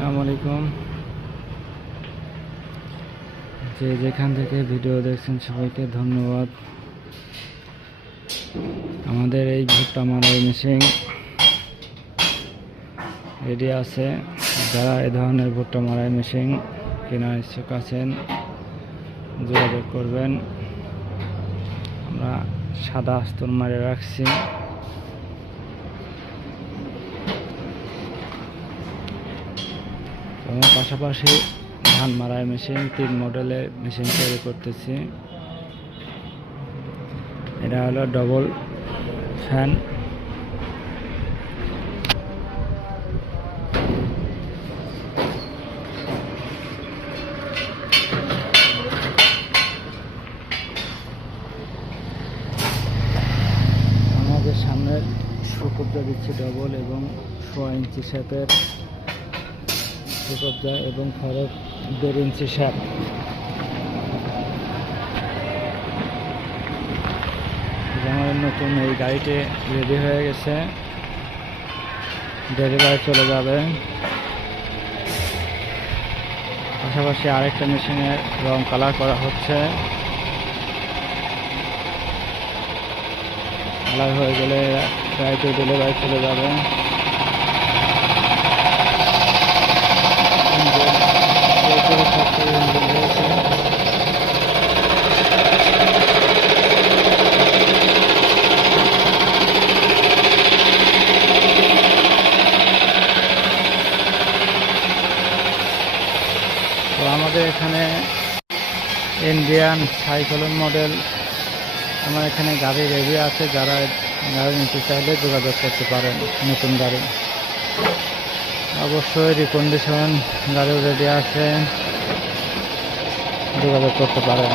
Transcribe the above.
আসসালামু আলাইকুম। যে যেখান থেকে ভিডিও দেখছেন সবাইকে ধন্যবাদ। আমাদের এই ভুট্টা মারাই মেশিন রেডি আছে। যারা এই ধরনের ভুট্টা মারাই মেশিন কেনার ইচ্ছুক আছেন যোগাযোগ করবেন। আমরা সাদা আস্তর মারে রাখছি। এবং পাশাপাশি ধান মারাই মেশিন 3 মডেলের মেশিন তৈরি করতেছি। এটা হলো ডবল ফ্যান। আমাদের সামনের সুকব্জা দিচ্ছি ডবল এবং 6 ইঞ্চি শ্যাপের সুকব্জা এবং খরচ 1.5 ইঞ্চি শ্যাপ। আমাদের নতুন এই গাড়িটি রেডি হয়ে গেছে, ডেলিভারি চলে যাবে। পাশাপাশি আরেকটা মেশিনের রং কালার করা হচ্ছে। কালার হয়ে গেলে গাড়িটি ডেলিভারি চলে যাবে। তো আমাদের এখানে ইন্ডিয়ান সাইক্লোন মডেল আমার এখানে গাড়ি রেডি আছে। যারা গাড়ি নিতে চাইলে যোগাযোগ করতে পারেন। নতুন গাড়ি অবশ্যই রিকন্ডিশন গাড়িও রেডি আছে, যোগাযোগ করতে পারেন।